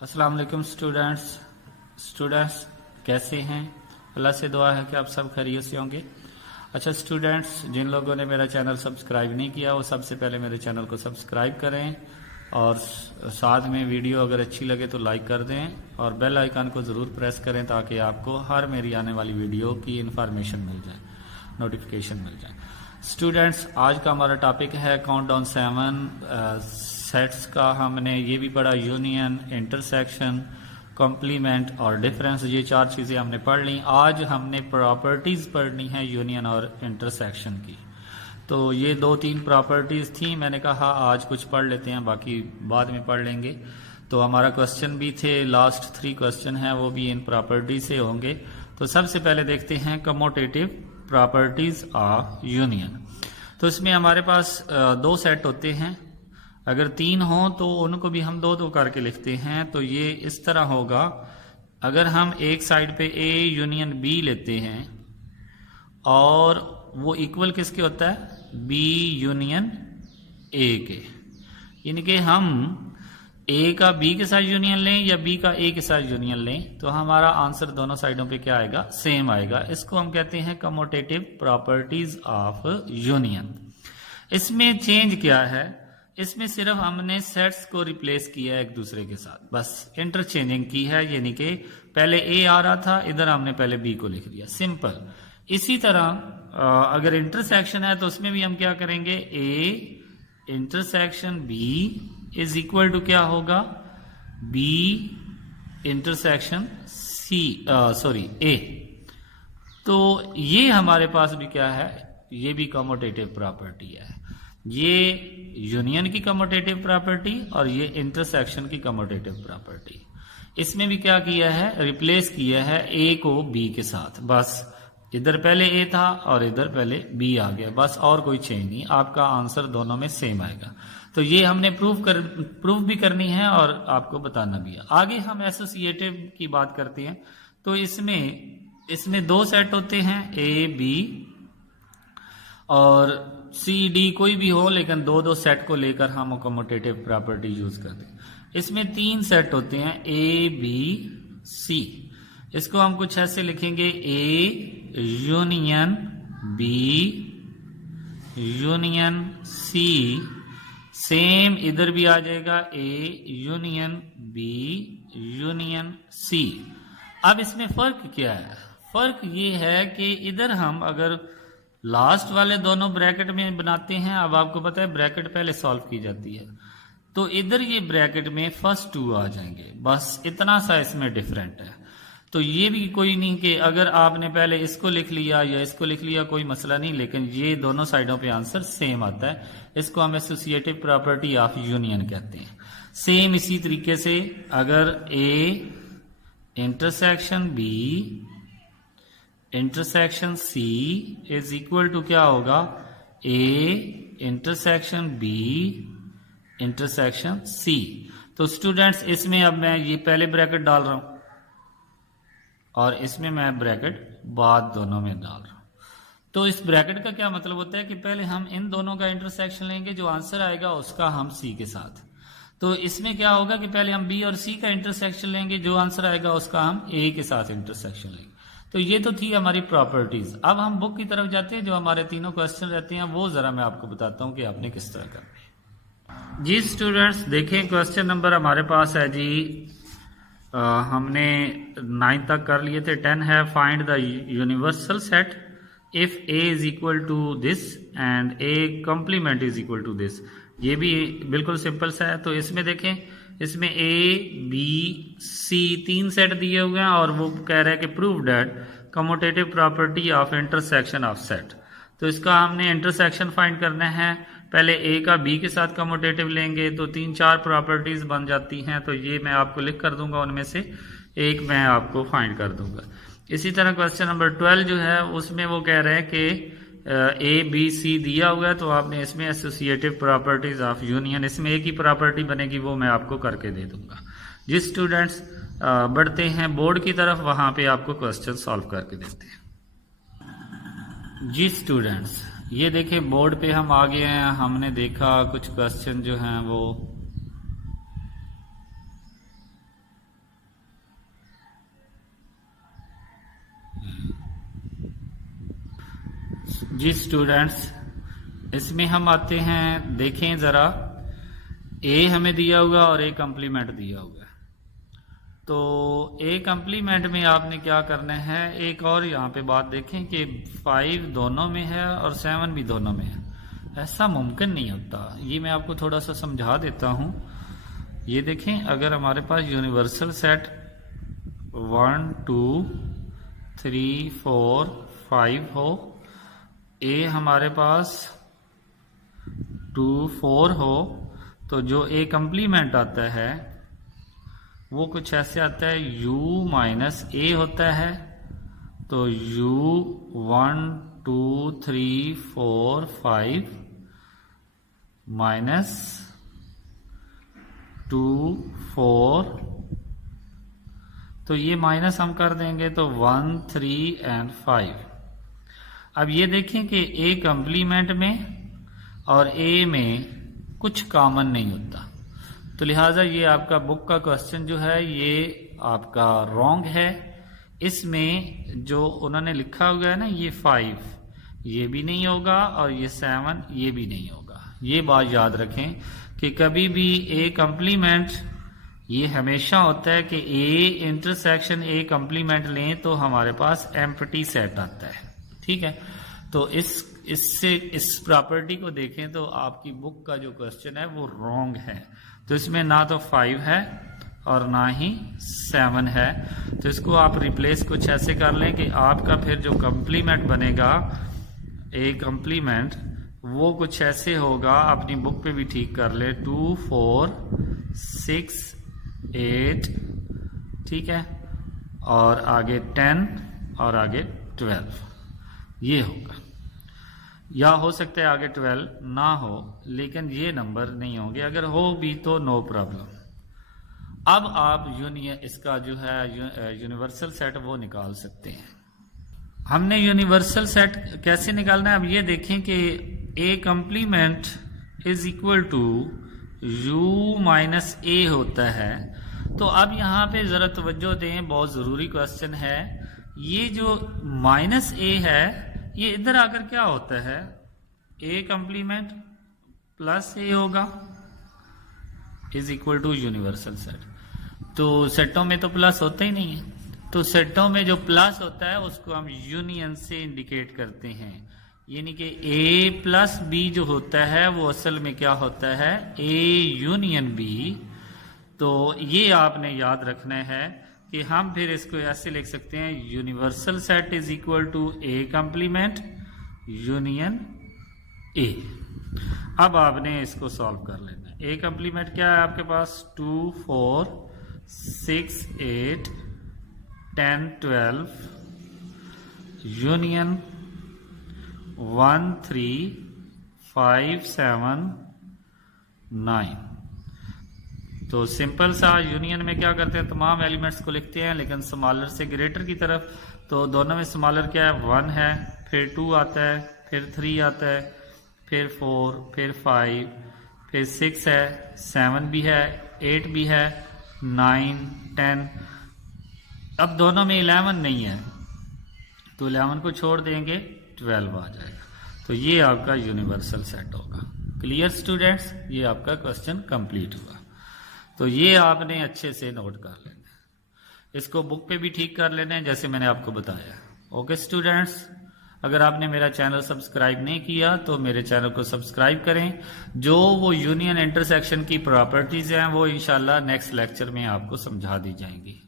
अस्सलाम वालेकुम स्टूडेंट्स कैसे हैं। अल्लाह से दुआ है कि आप सब खैरियत से होंगे। अच्छा स्टूडेंट्स, जिन लोगों ने मेरा चैनल सब्सक्राइब नहीं किया वो सबसे पहले मेरे चैनल को सब्सक्राइब करें और साथ में वीडियो अगर अच्छी लगे तो लाइक कर दें और बेल आइकन को ज़रूर प्रेस करें ताकि आपको हर मेरी आने वाली वीडियो की इन्फॉर्मेशन मिल जाए, नोटिफिकेशन मिल जाए। स्टूडेंट्स, आज का हमारा टॉपिक है काउंटडाउन 7 सेट्स का। हमने ये भी पढ़ा, यूनियन, इंटरसेक्शन, कॉम्प्लीमेंट और डिफरेंस, ये 4 चीज़ें हमने पढ़ ली। आज हमने प्रॉपर्टीज़ पढ़नी है यूनियन और इंटरसेक्शन की। तो ये 2-3 प्रॉपर्टीज़ थी, मैंने कहा आज कुछ पढ़ लेते हैं, बाकी बाद में पढ़ लेंगे। तो हमारा क्वेश्चन भी थे, लास्ट 3 क्वेश्चन हैं वो भी इन प्रॉपर्टी से होंगे। तो सबसे पहले देखते हैं कमोटेटिव प्रॉपर्टीज़ ऑफ यूनियन। तो इसमें हमारे पास 2 सेट होते हैं, अगर 3 हो तो उनको भी हम 2-2 करके लिखते हैं। तो ये इस तरह होगा, अगर हम एक साइड पे ए यूनियन बी लेते हैं और वो इक्वल किसके होता है, बी यूनियन ए के, यानी कि हम ए का बी के साथ यूनियन लें या बी का ए के साथ यूनियन लें तो हमारा आंसर दोनों साइडों पे क्या आएगा, सेम आएगा। इसको हम कहते हैं कमोटेटिव प्रॉपर्टीज ऑफ यूनियन। इसमें चेंज क्या है, इसमें सिर्फ हमने सेट्स को रिप्लेस किया है एक दूसरे के साथ, बस इंटरचेंजिंग की है, यानी कि पहले ए आ रहा था, इधर हमने पहले बी को लिख दिया, सिंपल। इसी तरह अगर इंटरसेक्शन है तो उसमें भी हम क्या करेंगे, A intersection B is equal to क्या होगा, बी इंटरसेक्शन सी ए। तो ये हमारे पास भी क्या है, ये भी कमोटेटिव प्रॉपर्टी है। ये यूनियन की कमोटेटिव प्रॉपर्टी और ये इंटरसेक्शन की कमोटेटिव प्रॉपर्टी। इसमें भी क्या किया है, रिप्लेस किया है ए को बी के साथ, बस इधर पहले ए था और इधर पहले बी आ गया, बस और कोई चेंज नहीं, आपका आंसर दोनों में सेम आएगा। तो ये हमने प्रूफ भी करनी है और आपको बताना भी है। आगे हम एसोसिएटिव की बात करते हैं। तो इसमें 2 सेट होते हैं, ए बी और सी डी, कोई भी हो लेकिन 2-2 सेट को लेकर हम कमोटेटिव प्रॉपर्टी यूज करते हैं। इसमें 3 सेट होते हैं, ए बी सी। इसको हम कुछ ऐसे लिखेंगे, A union B union C, same इधर भी आ जाएगा, A union B union C. अब इसमें फर्क क्या है, फर्क ये है कि इधर हम अगर लास्ट वाले दोनों ब्रैकेट में बनाते हैं, अब आपको पता है ब्रैकेट पहले सॉल्व की जाती है, तो इधर ये ब्रैकेट में फर्स्ट 2 आ जाएंगे, बस इतना सा इसमें डिफरेंट है। तो ये भी कोई नहीं कि अगर आपने पहले इसको लिख लिया या इसको लिख लिया, कोई मसला नहीं, लेकिन ये दोनों साइडों पे आंसर सेम आता है। इसको हम एसोसिएटिव प्रॉपर्टी ऑफ यूनियन कहते हैं। सेम इसी तरीके से अगर A intersection B intersection C is equal to क्या होगा, A intersection B intersection C. तो स्टूडेंट्स, इसमें अब मैं ये पहले ब्रैकेट डाल रहा हूं और इसमें मैं ब्रैकेट बाद दोनों में डाल रहा हूं। तो इस ब्रैकेट का क्या मतलब होता है कि पहले हम इन दोनों का इंटरसेक्शन लेंगे, जो आंसर आएगा उसका हम सी के साथ। तो इसमें क्या होगा कि पहले हम बी और सी का इंटरसेक्शन लेंगे, जो आंसर आएगा उसका हम ए के साथ इंटरसेक्शन लेंगे। तो ये तो थी हमारी प्रॉपर्टीज। अब हम बुक की तरफ जाते हैं, जो हमारे 3 क्वेश्चन रहते हैं वो जरा मैं आपको बताता हूं कि आपने किस तरह करना है। जी स्टूडेंट्स, देखें क्वेश्चन नंबर हमारे पास है जी, हमने 9 तक कर लिए थे। 10 है, find the universal set if A is equal to this and A complement is equal to this. ये भी बिल्कुल सिंपल सा है। तो इसमें देखें, इसमें ए बी सी 3 सेट दिए हुए हैं और वो कह रहा है कि prove that commutative property of intersection of set. तो इसका हमने इंटरसेक्शन फाइंड करना है। पहले ए का बी के साथ कमोटेटिव लेंगे तो 3-4 प्रॉपर्टीज बन जाती हैं। तो ये मैं आपको लिख कर दूंगा, उनमें से एक मैं आपको फाइंड कर दूंगा। इसी तरह क्वेश्चन नंबर 12 जो है उसमें वो कह रहे हैं कि ए बी सी दिया हुआ है, तो आपने इसमें एसोसिएटिव प्रॉपर्टीज ऑफ यूनियन, इसमें एक ही प्रॉपर्टी बनेगी, वो मैं आपको करके दे दूंगा। जिस स्टूडेंट्स बढ़ते हैं बोर्ड की तरफ, वहां पे आपको क्वेश्चन सॉल्व करके देते हैं। जी स्टूडेंट्स, ये देखें बोर्ड पे हम आ गए हैं। हमने देखा कुछ क्वेश्चन जो हैं वो जी स्टूडेंट्स, इसमें हम आते हैं, देखें ज़रा, ए हमें दिया हुआ और ए कम्प्लीमेंट दिया हुआ है। तो ए कम्प्लीमेंट में आपने क्या करना है, एक और यहाँ पे बात देखें कि 5 दोनों में है और 7 भी दोनों में है। ऐसा मुमकिन नहीं होता, ये मैं आपको थोड़ा सा समझा देता हूँ। ये देखें, अगर हमारे पास यूनिवर्सल सेट 1 2 3 4 5 हो, ए हमारे पास 2 4 हो, तो जो ए कम्प्लीमेंट आता है वो कुछ ऐसे आता है, u माइनस ए होता है। तो u 1 2 3 4 5 माइनस 2 4, तो ये माइनस हम कर देंगे तो 1 3 एंड 5। अब ये देखें कि ए कम्प्लीमेंट में और ए में कुछ कॉमन नहीं होता, तो लिहाजा ये आपका बुक का क्वेश्चन जो है ये आपका रॉन्ग है। इसमें जो उन्होंने लिखा हुआ है ना, ये 5 ये भी नहीं होगा और ये 7 ये भी नहीं होगा। ये बात याद रखें कि कभी भी ए कम्प्लीमेंट ये हमेशा होता है कि ए इंटरसेक्शन ए कम्प्लीमेंट लें तो हमारे पास एम्प्टी सेट आता है। ठीक है, तो इससे इस प्रॉपर्टी को देखें तो आपकी बुक का जो क्वेश्चन है वो रॉन्ग है। तो इसमें ना तो 5 है और ना ही 7 है। तो इसको आप रिप्लेस कुछ ऐसे कर लें कि आपका फिर जो कम्प्लीमेंट बनेगा ए कम्प्लीमेंट वो कुछ ऐसे होगा, अपनी बुक पे भी ठीक कर ले, 2 4 6 8, ठीक है, और आगे 10 और आगे 12 ये होगा। या हो सकता है आगे 12 ना हो, लेकिन ये नंबर नहीं होंगे। अगर हो भी तो नो प्रॉब्लम। अब आप यूनियन इसका जो है यूनिवर्सल सेट वो निकाल सकते हैं। हमने यूनिवर्सल सेट कैसे निकालना है, अब ये देखें कि A complement is equal to u minus A होता है। तो अब यहाँ पे जरा तवज्जो दें, बहुत जरूरी क्वेश्चन है। ये जो माइनस ए है ये इधर आकर क्या होता है, ए कम्प्लीमेंट प्लस ए होगा is equal to universal set. तो सेटों में तो प्लस होता ही नहीं है, तो सेटों में जो प्लस होता है उसको हम यूनियन से इंडिकेट करते हैं। यानी कि ए प्लस बी जो होता है वो असल में क्या होता है, ए यूनियन बी। तो ये आपने याद रखना है कि हम फिर इसको ऐसे लिख सकते हैं, universal set is equal to A complement union A. अब आपने इसको सॉल्व कर लेना है। ए कम्प्लीमेंट क्या है आपके पास, 2 4 6 8 10 12 यूनियन 1 3 5 7 9। तो सिंपल सा यूनियन में क्या करते हैं, तमाम एलिमेंट्स को लिखते हैं लेकिन स्मॉलर से ग्रेटर की तरफ। तो दोनों में स्मॉलर क्या है, 1 है, फिर 2 आता है, फिर 3 आता है, फिर 4, फिर 5, फिर 6 है, 7 भी है, 8 भी है, 9 10। अब दोनों में 11 नहीं है तो 11 को छोड़ देंगे, 12 आ जाएगा। तो ये आपका यूनिवर्सल सेट होगा। क्लियर स्टूडेंट्स, ये आपका क्वेश्चन कंप्लीट हुआ। तो ये आपने अच्छे से नोट कर लेना है, इसको बुक पे भी ठीक कर लेना है जैसे मैंने आपको बताया। ओके स्टूडेंट्स, अगर आपने मेरा चैनल सब्सक्राइब नहीं किया तो मेरे चैनल को सब्सक्राइब करें। जो वो यूनियन इंटरसेक्शन की प्रॉपर्टीज हैं वो इंशाल्लाह नेक्स्ट लेक्चर में आपको समझा दी जाएंगी।